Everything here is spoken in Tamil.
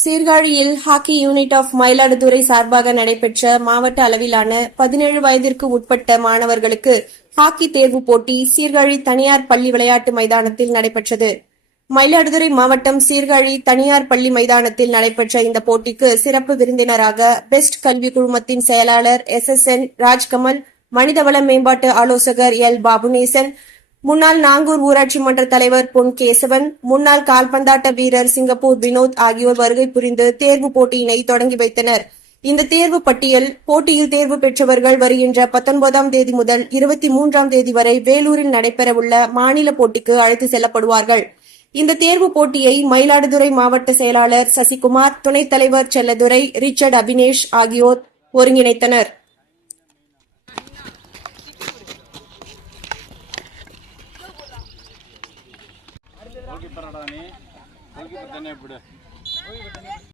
சீர்காழியில் ஹாக்கி யூனிட் ஆஃப் மயிலாடுதுறை சார்பாக நடைபெற்ற மாவட்ட அளவிலான 17 வயதிற்கு உட்பட்ட மாணவர்களுக்கு ஹாக்கி தேர்வு போட்டி சீர்காழி தனியார் பள்ளி விளையாட்டு மைதானத்தில் நடைபெற்றது. மயிலாடுதுறை மாவட்டம் சீர்காழி தனியார் பள்ளி மைதானத்தில் நடைபெற்ற இந்த போட்டிக்கு சிறப்பு விருந்தினராக பெஸ்ட் கல்வி குழுமத்தின் செயலாளர் SSN ராஜ்கமல், மனிதவள மேம்பாட்டு ஆலோசகர் L பாபுநேசன், முன்னாள் நாங்கூர் ஊராட்சி மன்ற தலைவர் பொன் கேசவன், முன்னாள் கால்பந்தாட்ட வீரர் சிங்கப்பூர் வினோத் ஆகியோர் வருகை புரிந்து தேர்வு போட்டியினை தொடங்கி வைத்தனர். இந்த தேர்வு பட்டியல் போட்டியில் தேர்வு பெற்றவர்கள் வருகின்ற 19ஆம் தேதி முதல் 23ஆம் தேதி வரை வேலூரில் நடைபெறவுள்ள மாநில போட்டிக்கு அழைத்து செல்லப்படுவார்கள். இந்த தேர்வு போட்டியை மயிலாடுதுறை மாவட்ட செயலாளர் சசிகுமார், துணைத் தலைவர் செல்லதுரை, ரிச்சர்ட் அபினேஷ் ஆகியோர் ஒருங்கிணைத்தனர்.